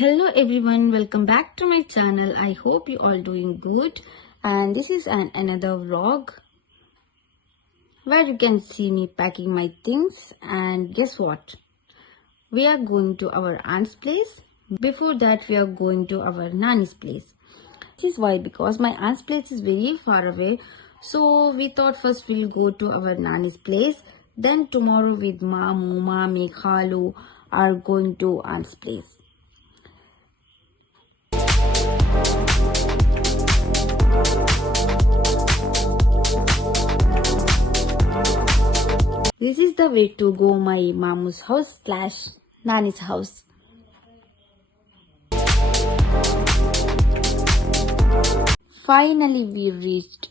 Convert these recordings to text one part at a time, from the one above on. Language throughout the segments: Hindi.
Hello everyone, welcome back to my channel. I hope you all doing good, and this is another vlog where you can see me packing my things. And guess what, we are going to our aunt's place. Before that, we are going to our nanny's place. This is why, because my aunt's place is very far away, so we thought first we'll go to our nanny's place, then tomorrow with mamu, mami, khalu are going to aunt's place. This is the way to go my mamu's house / nanny's house. Finally we reached.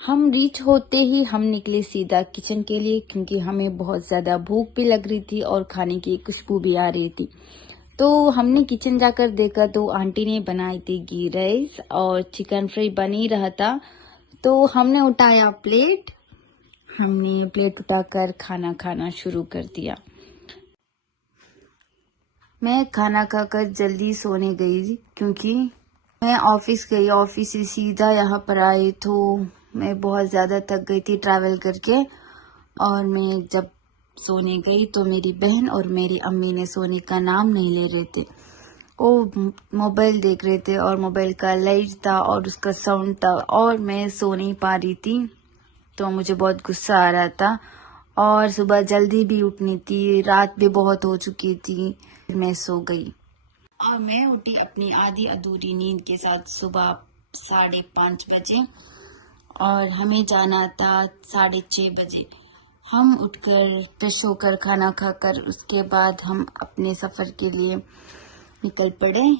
हम रीच होते ही हम निकले सीधा किचन के लिए, क्योंकि हमें बहुत ज़्यादा भूख भी लग रही थी और खाने की खुशबू भी आ रही थी। तो हमने किचन जाकर देखा तो आंटी ने बनाई थी घी राइस और चिकन फ्राई बन ही रहा था। तो हमने उठाया प्लेट, हमने प्लेट उठाकर खाना खाना शुरू कर दिया। मैं खाना खाकर जल्दी सोने गई, क्योंकि मैं ऑफिस गई, ऑफिस से सीधा यहाँ पर आई तो मैं बहुत ज़्यादा थक गई थी ट्रैवल करके। और मैं जब सोने गई तो मेरी बहन और मेरी अम्मी ने सोने का नाम नहीं ले रहे थे। वो मोबाइल देख रहे थे और मोबाइल का लाइट था और उसका साउंड था और मैं सो नहीं पा रही थी। तो मुझे बहुत गुस्सा आ रहा था और सुबह जल्दी भी उठनी थी, रात भी बहुत हो चुकी थी। मैं सो गई और मैं उठी अपनी आधी अधूरी नींद के साथ सुबह 5:30 बजे, और हमें जाना था 6:30 बजे। हम उठकर फ्रेश होकर खाना खाकर उसके बाद हम अपने सफ़र के लिए निकल पड़े।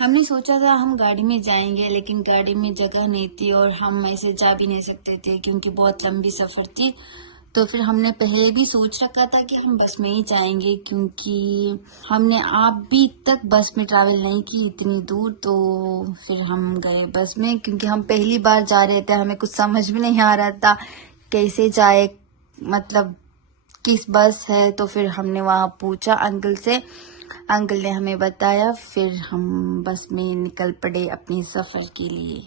हमने सोचा था हम गाड़ी में जाएंगे, लेकिन गाड़ी में जगह नहीं थी और हम ऐसे जा भी नहीं सकते थे क्योंकि बहुत लंबी सफ़र थी। तो फिर हमने पहले भी सोच रखा था कि हम बस में ही जाएंगे, क्योंकि हमने अभी तक बस में ट्रैवल नहीं की इतनी दूर। तो फिर हम गए बस में, क्योंकि हम पहली बार जा रहे थे, हमें कुछ समझ भी नहीं आ रहा था कैसे जाए, मतलब किस बस है। तो फिर हमने वहाँ पूछा अंकल से, अंकल ने हमें बताया, फिर हम बस में निकल पड़े अपने सफ़र के लिए।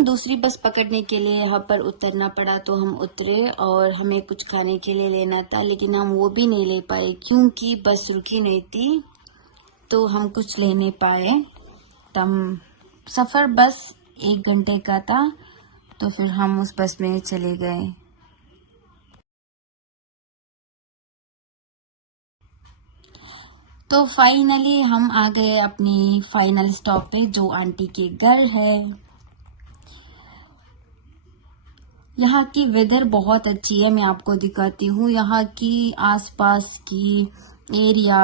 दूसरी बस पकड़ने के लिए यहाँ पर उतरना पड़ा, तो हम उतरे और हमें कुछ खाने के लिए लेना था, लेकिन हम वो भी नहीं ले पाए क्योंकि बस रुकी नहीं थी। तो हम कुछ ले नहीं पाए। तब सफ़र बस 1 घंटे का था, तो फिर हम उस बस में चले गए। तो फाइनली हम आ गए अपनी फाइनल स्टॉप पे, जो आंटी के घर है। यहाँ की वेदर बहुत अच्छी है, मैं आपको दिखाती हूँ। यहाँ की आसपास की एरिया,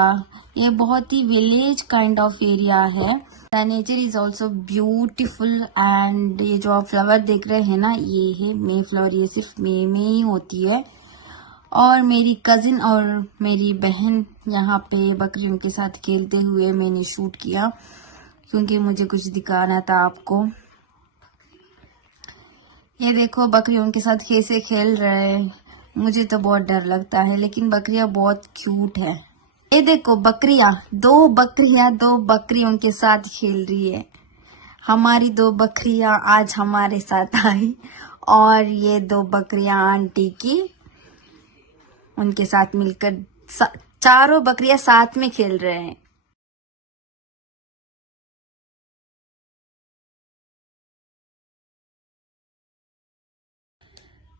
ये बहुत ही विलेज काइंड ऑफ एरिया है। The nature is also beautiful. And ये जो आप फ्लावर देख रहे हैं ना, ये है मे फ्लावर, ये सिर्फ मे में ही होती है। और मेरी कजिन और मेरी बहन यहाँ पे बकरियों के साथ खेलते हुए मैंने शूट किया, क्योंकि मुझे कुछ दिखाना था आपको। ये देखो बकरियों के साथ कैसे खेल रहे हैं। मुझे तो बहुत डर लगता है, लेकिन बकरियां बहुत क्यूट है। ये देखो बकरियां, दो बकरियों के साथ खेल रही है। हमारी 2 बकरियां आज हमारे साथ आई, और ये 2 बकरियां आंटी की, उनके साथ मिलकर चारों बकरियां साथ में खेल रहे हैं।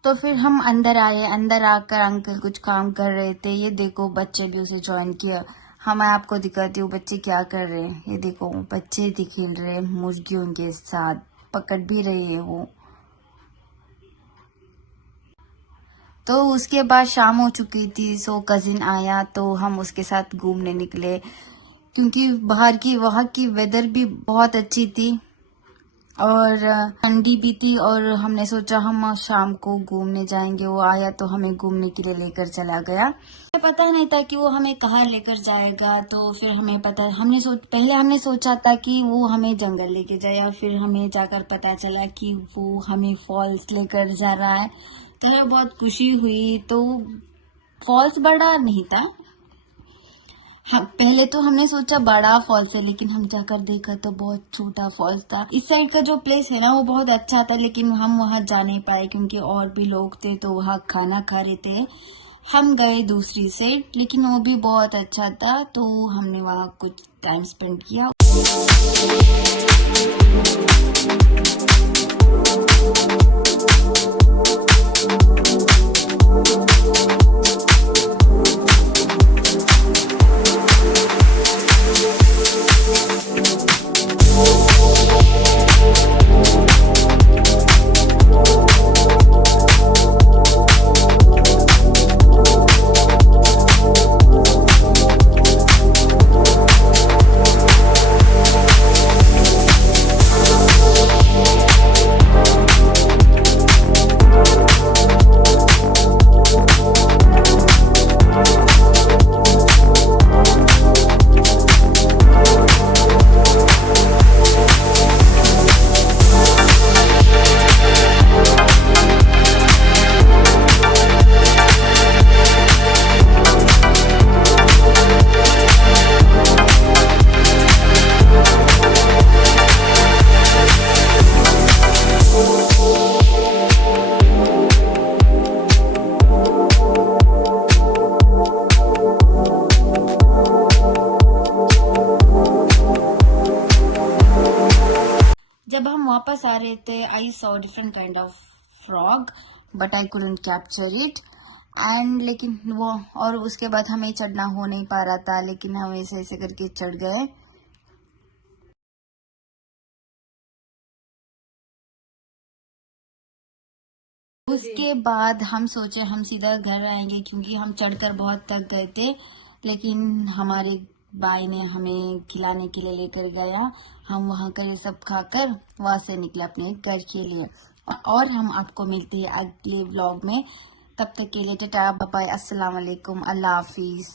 तो फिर हम अंदर आए। अंदर आकर अंकल कुछ काम कर रहे थे। ये देखो बच्चे भी उसे ज्वाइन किया। हाँ, मैं आपको दिखाती हूँ बच्चे क्या कर रहे हैं। ये देखो बच्चे खेल रहे हैं मुर्गियों के साथ, पकड़ भी रहे हैं वो। तो उसके बाद शाम हो चुकी थी, सो कजिन आया तो हम उसके साथ घूमने निकले, क्योंकि बाहर की वहाँ की वेदर भी बहुत अच्छी थी और ठंडी भी थी, और हमने सोचा हम शाम को घूमने जाएंगे। वो आया तो हमें घूमने के लिए लेकर चला गया। हमें पता नहीं था कि वो हमें कहाँ लेकर जाएगा, तो फिर हमें पता पहले हमने सोचा था कि वो हमें जंगल लेके जाए, और फिर हमें जाकर पता चला कि वो हमें फॉल्स लेकर जा रहा है। तो हमें बहुत खुशी हुई। तो फॉल्स बड़ा नहीं था, हाँ, पहले तो हमने सोचा बड़ा फॉल्स है, लेकिन हम जाकर देखा तो बहुत छोटा फॉल्स था। इस साइड का जो प्लेस है ना वो बहुत अच्छा था, लेकिन हम वहाँ जा नहीं पाए क्योंकि और भी लोग थे तो वहाँ खाना खा रहे थे। हम गए दूसरी साइड, लेकिन वो भी बहुत अच्छा था, तो हमने वहाँ कुछ टाइम स्पेंड किया। जब हम वापस आ रहे थे, I saw different kind of frog, but I couldn't capture it and लेकिन वो, और उसके बाद हमें चढ़ना हो नहीं पा रहा था, लेकिन हम ऐसे ऐसे करके चढ़ गए। उसके बाद हम सोचे हम सीधा घर आएंगे, क्योंकि हम चढ़कर बहुत थक गए थे, लेकिन हमारे भाई ने हमें खिलाने के लिए लेकर गया। हम वहां कर ये सब खाकर वहां से निकले अपने घर के लिए, और हम आपको मिलते हैं अगले व्लॉग में। तब तक के लिए टाटा बाय बाय, अस्सलाम वालेकुम, अल्लाह हाफिज।